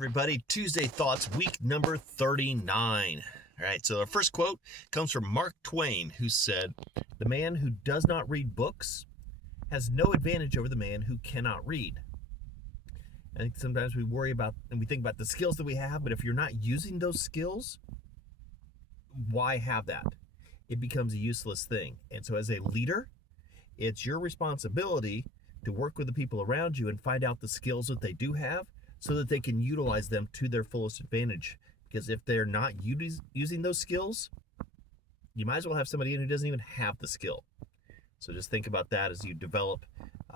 Everybody, Tuesday Thoughts, week number 39. All right, so our first quote comes from Mark Twain, who said, "The man who does not read books has no advantage over the man who cannot read." I think sometimes we worry about and we think about the skills that we have, but if you're not using those skills, why have that? It becomes a useless thing. And so, as a leader, it's your responsibility to work with the people around you and find out the skills that they do have so that they can utilize them to their fullest advantage. Because if they're not using those skills, you might as well have somebody in who doesn't even have the skill. So just think about that as you develop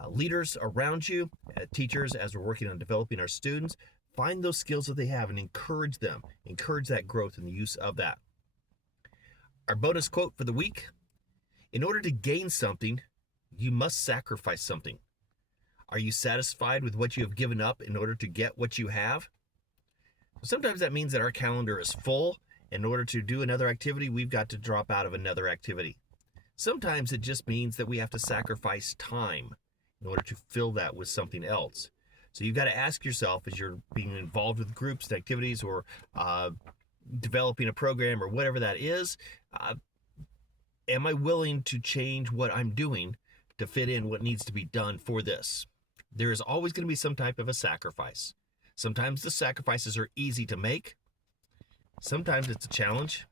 leaders around you, teachers, as we're working on developing our students. Find those skills that they have and encourage them. Encourage that growth and the use of that. Our bonus quote for the week: in order to gain something, you must sacrifice something. Are you satisfied with what you have given up in order to get what you have? Sometimes that means that our calendar is full. In order to do another activity, we've got to drop out of another activity. Sometimes it just means that we have to sacrifice time in order to fill that with something else. So you've got to ask yourself, as you're being involved with groups and activities or developing a program or whatever that is, am I willing to change what I'm doing to fit in what needs to be done for this? There is always going to be some type of a sacrifice. Sometimes the sacrifices are easy to make. Sometimes it's a challenge.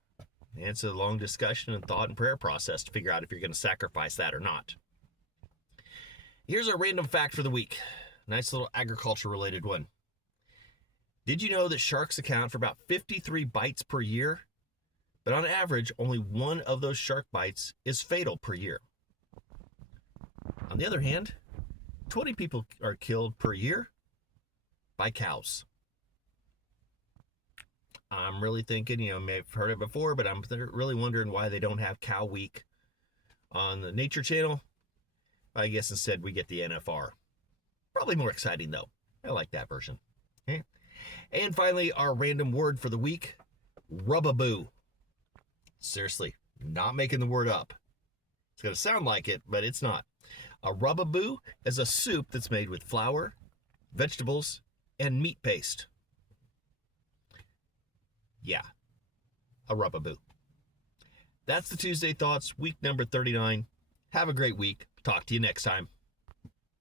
And it's a long discussion and thought and prayer process to figure out if you're going to sacrifice that or not. Here's our random fact for the week. Nice little agriculture-related one. Did you know that sharks account for about 53 bites per year? But on average, only one of those shark bites is fatal per year. On the other hand, 20 people are killed per year by cows. I'm really thinking, you may have heard it before, but I'm really wondering why they don't have Cow Week on the Nature Channel. I guess instead we get the NFR. Probably more exciting though. I like that version. Okay. And finally, our random word for the week: rub-a-boo. Seriously, not making the word up. It's going to sound like it, but it's not. A rub-a-boo is a soup that's made with flour, vegetables, and meat paste. Yeah, a rub-a-boo. That's the Tuesday Thoughts, week number 39. Have a great week. Talk to you next time.